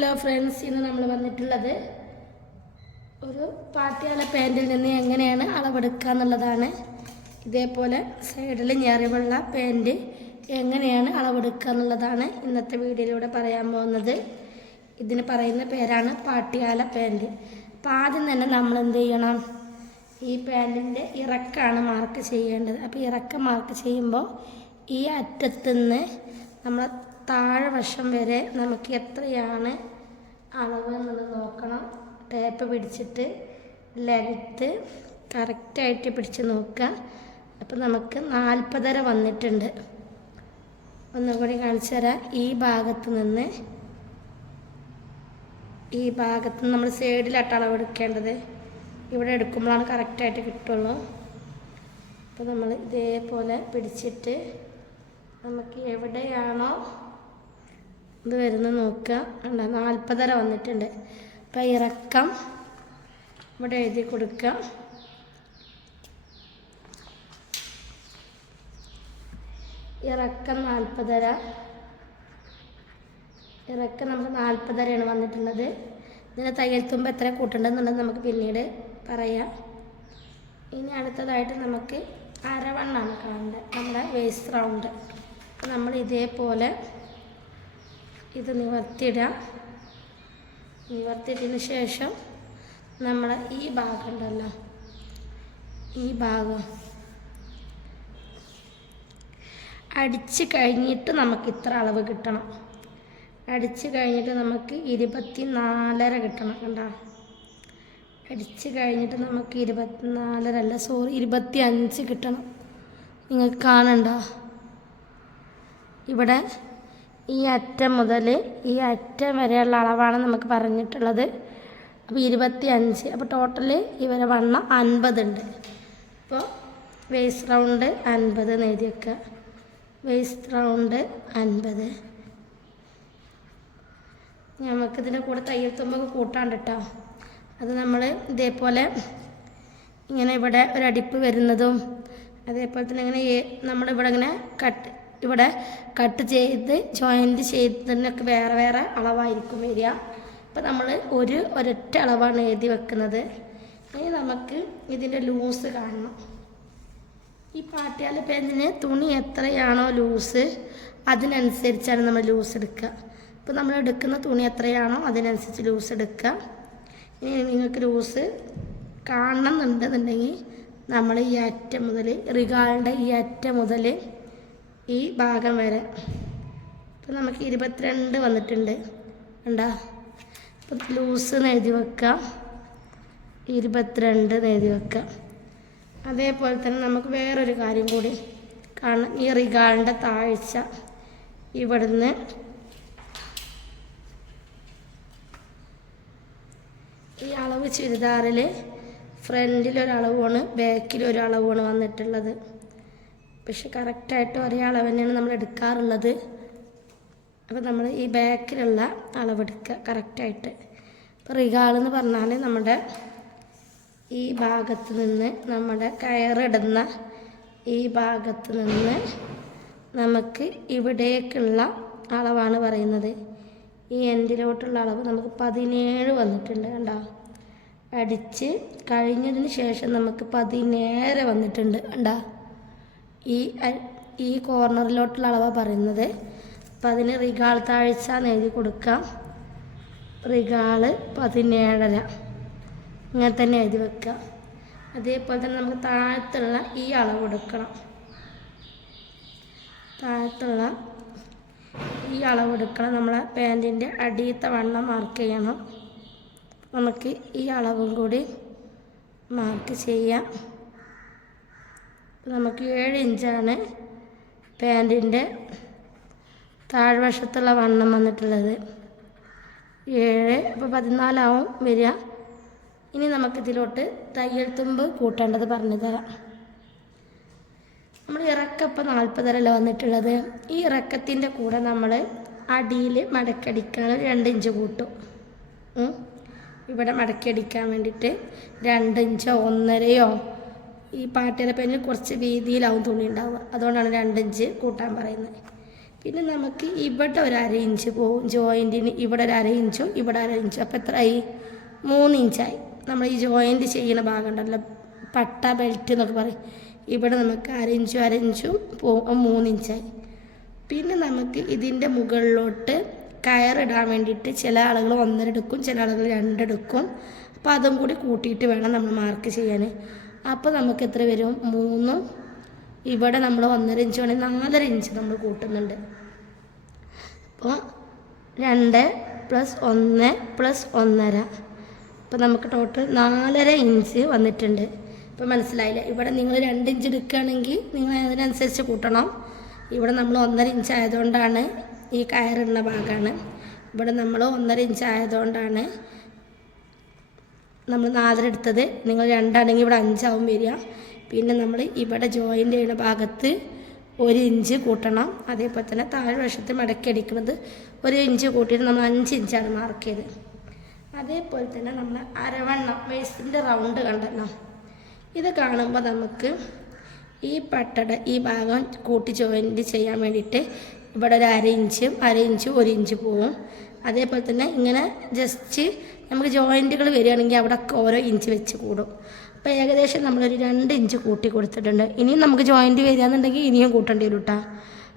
Hello friends ഇന്ന് നമ്മൾ വന്നിട്ടുള്ളത് ഒരു പാട്ടിയാല പാന്റിൽ നിന്ന് എങ്ങനെയാണ് അളവെടുക്കുക എന്നുള്ളതാണ്. ഇതേപോലെ സൈഡിൽ ഞെറിവുള്ള പാന്റ് എങ്ങനെയാണ് അളവെടുക്കുക എന്നുള്ളതാണ് ഇന്നത്തെ വീഡിയോയിലൂടെ പറയാൻ പോകുന്നത്. ഇതിന് പറയുന്ന പേരാണ് പാട്ടിയാല പാന്റ് അപ്പോൾ ആദ്യം തന്നെ നമ്മൾ എന്ത് ചെയ്യണം? ഈ പാന്റിന്റെ ഇറക്കാണ് മാർക്ക് ചെയ്യേണ്ടത്. അപ്പോൾ ഇറക്കം മാർക്ക് ചെയ്യുമ്പോൾ ഈ അറ്റത്തുനിന്ന് നമ്മൾ താഴെ വശം വരെ നമുക്ക് എത്രയാണ് അളവ് എന്നുള്ളത് നോക്കണം. ടേപ്പ് പിടിച്ചിട്ട് ലെങ്ത്ത് കറക്റ്റായിട്ട് പിടിച്ച് നോക്കുക. അപ്പോൾ നമുക്ക് നാൽപ്പതര വന്നിട്ടുണ്ട്. ഒന്നും കൂടി കാണിച്ചു തരാം. ഈ ഭാഗത്ത് നിന്ന് ഈ ഭാഗത്ത് നമ്മൾ സൈഡിലായിട്ട് അളവ് എടുക്കേണ്ടത്. ഇവിടെ എടുക്കുമ്പോഴാണ് കറക്റ്റായിട്ട് കിട്ടുള്ളൂ. അപ്പോൾ നമ്മൾ ഇതേപോലെ പിടിച്ചിട്ട് നമുക്ക് എവിടെയാണോ ഇത് വരുന്ന നോക്കുക. ഉണ്ട് നാൽപ്പതര വന്നിട്ടുണ്ട്. അപ്പം ഇറക്കം ഇവിടെ എഴുതി കൊടുക്കുക. ഇറക്കം നാൽപ്പതര. ഇറക്കം നമുക്ക് നാൽപ്പതരയാണ് വന്നിട്ടുള്ളത്. ഇതിന് തയ്യൽ തുമ്പ് എത്ര കൂട്ടേണ്ടതെന്നുള്ളത് നമുക്ക് പിന്നീട് പറയാം. ഇനി അടുത്തതായിട്ട് നമുക്ക് അരവണ്ണാണ് കാണേണ്ടത്. നമ്മുടെ വേസ്റ്റ് റൗണ്ട് നമ്മൾ ഇതേപോലെ ഇത് നിവർത്തിയിടാം നിവർത്തിയിട്ടതിന് ശേഷം നമ്മൾ ഈ ഭാഗം ഉണ്ടല്ലോ. ഈ ഭാഗം അടിച്ച് കഴിഞ്ഞിട്ട് നമുക്ക് ഇത്ര അളവ് കിട്ടണം. അടിച്ച് കഴിഞ്ഞിട്ട് നമുക്ക് ഇരുപത്തി നാലര കിട്ടണം കണ്ടോ. അടിച്ച് കഴിഞ്ഞിട്ട് നമുക്ക് ഇരുപത്തിനാലര അല്ല സോറി ഇരുപത്തി അഞ്ച് കിട്ടണം. നിങ്ങൾക്ക് കാണണ്ട? ഇവിടെ ഈ അറ്റം മുതൽ ഈ അറ്റം വരെയുള്ള അളവാണ് നമുക്ക് പറഞ്ഞിട്ടുള്ളത്. അപ്പോൾ ഇരുപത്തി അഞ്ച് അപ്പോൾ ടോട്ടൽ ഇവരെ വണ്ണം അൻപതുണ്ട് അപ്പോൾ വേസ്റ്റ് റൗണ്ട് അൻപത് നേടി വെക്കുക വേസ്റ്റ് റൗണ്ട് അൻപത്. നമുക്കിതിന്റെ കൂടെ തയ്യൽ തുമ്പൊക്കെ കൂട്ടാണ്ട് കേട്ടോ അത് നമ്മൾ ഇതേപോലെ ഇങ്ങനെ ഇവിടെ ഒരടിപ്പ് വരുന്നതും അതേപോലെ തന്നെ ഇങ്ങനെ നമ്മളിവിടെ ഇങ്ങനെ കട്ട് ഇവിടെ കട്ട് ചെയ്ത് ജോയിന്റ് ചെയ്തതിനൊക്കെ വേറെ വേറെ അളവായിരിക്കും വരിക. അപ്പം നമ്മൾ ഒരു ഒരൊറ്റ അളവാണ് എഴുതി വെക്കുന്നത്. ഇനി നമുക്ക് ഇതിന്റെ ലൂസ് കാണണം. ഈ പാട്ടിയാല പേജിന് തുണി എത്രയാണോ ലൂസ് അതിനനുസരിച്ചാണ് നമ്മൾ ലൂസ് എടുക്കുക. അപ്പോൾ നമ്മൾ എടുക്കുന്ന തുണി എത്രയാണോ അതിനനുസരിച്ച് ലൂസ് എടുക്കുക. ഇനി നിങ്ങൾക്ക് ലൂസ് കാണണം എന്നുണ്ടെന്നുണ്ടെങ്കിൽ നമ്മൾ ഈ അറ്റം മുതൽ റിഗാളിന്റെ ഈ അറ്റം മുതൽ ഈ ഭാഗം വരെ. ഇപ്പം നമുക്ക് ഇരുപത്തിരണ്ട് വന്നിട്ടുണ്ട്. കണ്ടാ? അപ്പം ലൂസ് എഴുതി വെക്കുക ഇരുപത്തിരണ്ട് എഴുതി വെക്കുക അതേപോലെ തന്നെ നമുക്ക് വേറൊരു കാര്യം കൂടി കാണാം. ഈ റിഗാളിന്റെ താഴ്ച ഇവിടുന്ന് ഈ അളവ് ചുരിദാറിൽ ഫ്രണ്ടിലൊരളവാണ് ബാക്കിലൊരളവാണ് വന്നിട്ടുള്ളത്. പക്ഷെ കറക്റ്റായിട്ട് ഒരേ അളവ് തന്നെയാണ് നമ്മൾ എടുക്കാറുള്ളത്. അപ്പോൾ നമ്മൾ ഈ ബാക്കിലുള്ള അളവെടുക്കുക കറക്റ്റായിട്ട് ഇപ്പോൾ റിഗാളെന്ന് പറഞ്ഞാൽ നമ്മുടെ ഈ ഭാഗത്ത് നിന്ന് നമ്മുടെ കയറിടുന്ന ഈ ഭാഗത്ത് നിന്ന് നമുക്ക് ഇവിടേക്കുള്ള അളവാണ് പറയുന്നത്. ഈ എൻഡിലോട്ടുള്ള അളവ് നമുക്ക് പതിനേഴ് വന്നിട്ടുണ്ട് കണ്ടോ? അടിച്ച് കഴിഞ്ഞതിന് ശേഷം നമുക്ക് പതിനേഴ് വന്നിട്ടുണ്ട് കണ്ടോ? ഈ ഈ കോർണറിലോട്ടുള്ള അളവാണ് പറയുന്നത്. അപ്പം അതിന് റിഗാൾ താഴ്ച എന്ന് എഴുതി കൊടുക്കാം. റിഗാൾ പതിനേഴര. ഇങ്ങനെ തന്നെ എഴുതി വെക്കുക അതേപോലെ തന്നെ നമുക്ക് താഴത്തുള്ള ഈ അളവ് എടുക്കണം. താഴത്തുള്ള ഈ അളവ് എടുക്കണം. നമ്മളെ പാന്റിന്റെ അടിയത്തെ വണ്ണം മാർക്ക് ചെയ്യണം. നമുക്ക് ഈ അളവും കൂടി മാർക്ക് ചെയ്യാം. നമുക്ക് ഏഴ് ഇഞ്ചാണ് പാന്റിന്റെ താഴ്വശത്തുള്ള വണ്ണം വന്നിട്ടുള്ളത്. ഏഴ് അപ്പോൾ പതിനാലാവും വരിക. ഇനി നമുക്കിതിലോട്ട് തയ്യൽ തുമ്പ് കൂട്ടേണ്ടത് പറഞ്ഞു തരാം നമ്മൾ ഇറക്കപ്പം നാൽപ്പതരല്ല വന്നിട്ടുള്ളത്. ഈ ഇറക്കത്തിന്റെ കൂടെ നമ്മൾ അടിയിൽ മടക്കടിക്കാൻ രണ്ട് ഇഞ്ച് കൂട്ടും. ഇവിടെ മടക്കിയടിക്കാൻ വേണ്ടിയിട്ട് രണ്ട് ഇഞ്ചോ ഒന്നരയോ ഈ പാട്ടിയുടെ പേരിൽ കുറച്ച് വീതിയിലാവും തുണി ഉണ്ടാവുക. അതുകൊണ്ടാണ് രണ്ട് ഇഞ്ച് കൂട്ടാൻ പറയുന്നത്. പിന്നെ നമുക്ക് ഇവിടെ ഒരു അര ഇഞ്ച് പോവും. ജോയിന്റിന് ഇവിടെ ഒരു അര ഇഞ്ചും ഇവിടെ അര ഇഞ്ചും. അപ്പോൾ എത്ര എത്രയായി? മൂന്ന് ഇഞ്ചായി. നമ്മൾ ഈ ജോയിന്റ് ചെയ്യുന്ന ഭാഗം ഉണ്ടല്ലോ പട്ട ബെൽറ്റ് എന്നൊക്കെ പറയും. ഇവിടെ നമുക്ക് അര ഇഞ്ചും അര ഇഞ്ചും പോവും. മൂന്ന് ഇഞ്ചായി. പിന്നെ നമുക്ക് ഇതിന്റെ മുകളിലോട്ട് കയറിടാൻ വേണ്ടിയിട്ട് ചില ആളുകൾ ഒന്നരെടുക്കും ചില ആളുകൾ രണ്ടെടുക്കും. അപ്പോൾ അതും കൂടി കൂട്ടിയിട്ട് വേണം നമ്മൾ മാർക്ക് ചെയ്യാൻ. അപ്പോൾ നമുക്ക് എത്ര വരും? മൂന്നും. ഇവിടെ നമ്മൾ ഒന്നര ഇഞ്ച് വേണമെങ്കിൽ നാലര ഇഞ്ച് നമ്മൾ കൂട്ടുന്നുണ്ട്. അപ്പോൾ രണ്ട് പ്ലസ് ഒന്ന് പ്ലസ് ഒന്നര. അപ്പോൾ നമുക്ക് ടോട്ടൽ നാലര ഇഞ്ച് വന്നിട്ടുണ്ട്. ഇപ്പോൾ മനസ്സിലായില്ല? ഇവിടെ നിങ്ങൾ രണ്ട് ഇഞ്ച് എടുക്കുകയാണെങ്കിൽ നിങ്ങൾ അതിനനുസരിച്ച് കൂട്ടണം. ഇവിടെ നമ്മൾ ഒന്നര ഇഞ്ച് ആയതുകൊണ്ടാണ് ഈ കയറുന്ന ഭാഗമാണ്. ഇവിടെ നമ്മൾ ഒന്നര ഇഞ്ച് ആയതുകൊണ്ടാണ് നമ്മൾ നാലര എടുത്തത് നിങ്ങൾ രണ്ടാണെങ്കിൽ ഇവിടെ അഞ്ചാവും വരിക. പിന്നെ നമ്മൾ ഇവിടെ ജോയിന്റ് ചെയ്യുന്ന ഭാഗത്ത് ഒരു ഇഞ്ച് കൂട്ടണം. അതേപോലെ തന്നെ താഴെ വശത്ത് മടക്കി അടിക്കുന്നത് ഒരു ഇഞ്ച് കൂട്ടിയിട്ട് നമ്മൾ അഞ്ച് ഇഞ്ചാണ് മാർക്ക് ചെയ്ത് അതേപോലെ തന്നെ നമ്മൾ അരവണ്ണം വേസ്റ്റിന്റെ റൗണ്ട് കണ്ടല്ലോ ഇത് കാണുമ്പോൾ നമുക്ക് ഈ പട്ടട ഈ ഭാഗം കൂട്ടി ജോയിന്റ് ചെയ്യാൻ വേണ്ടിയിട്ട് ഇവിടെ ഒരു അര ഇഞ്ചും അര ഇഞ്ചും ഒരു ഇഞ്ച് പോവും. അതേപോലെ തന്നെ ഇങ്ങനെ ജസ്റ്റ് നമുക്ക് ജോയിന്റുകൾ വരികയാണെങ്കിൽ അവിടെ ഓരോ ഇഞ്ച് വെച്ച് കൂടും. അപ്പോൾ ഏകദേശം നമ്മളൊരു രണ്ട് ഇഞ്ച് കൂട്ടി കൊടുത്തിട്ടുണ്ട്. ഇനിയും നമുക്ക് ജോയിന്റ് വരികയെന്നുണ്ടെങ്കിൽ ഇനിയും കൂട്ടേണ്ടി വരും കേട്ടോ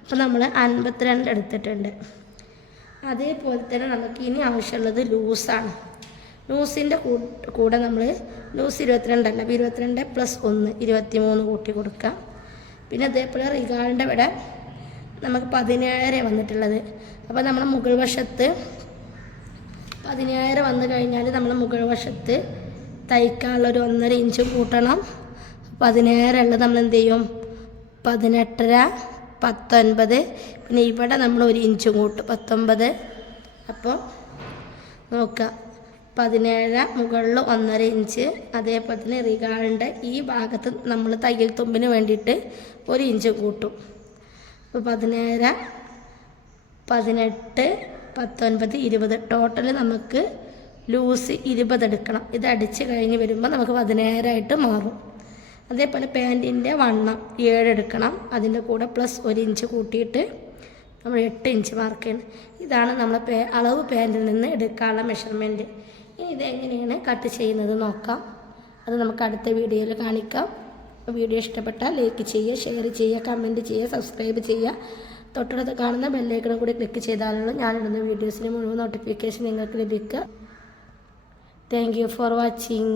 അപ്പോൾ നമ്മൾ അൻപത്തിരണ്ട് എടുത്തിട്ടുണ്ട്. അതേപോലെ തന്നെ നമുക്ക് ഇനി ആവശ്യമുള്ളത് ലൂസാണ് ലൂസിന്റെ കൂടെ നമ്മൾ ലൂസ് ഇരുപത്തിരണ്ടല്ല അപ്പോൾ ഇരുപത്തിരണ്ട് പ്ലസ് ഒന്ന് ഇരുപത്തി മൂന്ന് കൂട്ടി കൊടുക്കാം പിന്നെ അതേപോലെ റിഗാളിന്റെ ഇവിടെ നമുക്ക് പതിനേഴര വന്നിട്ടുള്ളത്. അപ്പോൾ നമ്മുടെ മുകൾ വശത്ത് പതിനേഴര വന്നു കഴിഞ്ഞാൽ നമ്മൾ മുകൾ വശത്ത് തയ്ക്കാനുള്ള ഒരു ഒന്നര ഇഞ്ച് കൂട്ടണം. പതിനേഴുള്ളത് നമ്മൾ എന്ത് ചെയ്യും? പതിനെട്ടര പത്തൊൻപത്. പിന്നെ ഇവിടെ നമ്മൾ ഒരു ഇഞ്ച് കൂട്ടും. പത്തൊൻപത് അപ്പോൾ നോക്കുക പതിനേഴ് മുകളിൽ ഒന്നര ഇഞ്ച്. അതേപോലെ തന്നെ റിഗാളിന്റെ ഈ ഭാഗത്ത് നമ്മൾ തയ്യൽ തുമ്പിന് വേണ്ടിയിട്ട് ഒരു ഇഞ്ച് കൂട്ടും. അപ്പോൾ പതിനേഴ് പതിനെട്ട് പത്തൊൻപത് ഇരുപത്. ടോട്ടൽ നമുക്ക് ലൂസ് ഇരുപത് എടുക്കണം. ഇത് അടിച്ച് കഴിഞ്ഞ് വരുമ്പോൾ നമുക്ക് പതിനേഴായിട്ട് മാറും. അതേപോലെ പാന്റിന്റെ വണ്ണം ഏഴ് എടുക്കണം. അതിന്റെ കൂടെ പ്ലസ് ഒരു ഇഞ്ച് കൂട്ടിയിട്ട് നമ്മൾ എട്ട് ഇഞ്ച് മാർക്ക് ചെയ്യണം. ഇതാണ് നമ്മൾ അളവ് പാന്റിൽ നിന്ന് എടുക്കാനുള്ള മെഷർമെന്റ് ഇനി ഇതെങ്ങനെയാണ് കട്ട് ചെയ്യുന്നത് നോക്കാം. അത് നമുക്ക് അടുത്ത വീഡിയോയിൽ കാണിക്കാം. വീഡിയോ ഇഷ്ടപ്പെട്ടാൽ ലൈക്ക് ചെയ്യുക ഷെയർ ചെയ്യുക കമന്റ് ചെയ്യുക സബ്സ്ക്രൈബ് ചെയ്യുക. തൊട്ടടുത്ത് കാണുന്ന ബെല്ലൈക്കണം കൂടി ക്ലിക്ക് ചെയ്താലുള്ള ഞാനിടുന്ന വീഡിയോസിന് മുഴുവൻ നോട്ടിഫിക്കേഷൻ നിങ്ങൾക്ക് ലഭിക്കുക. Thank you for watching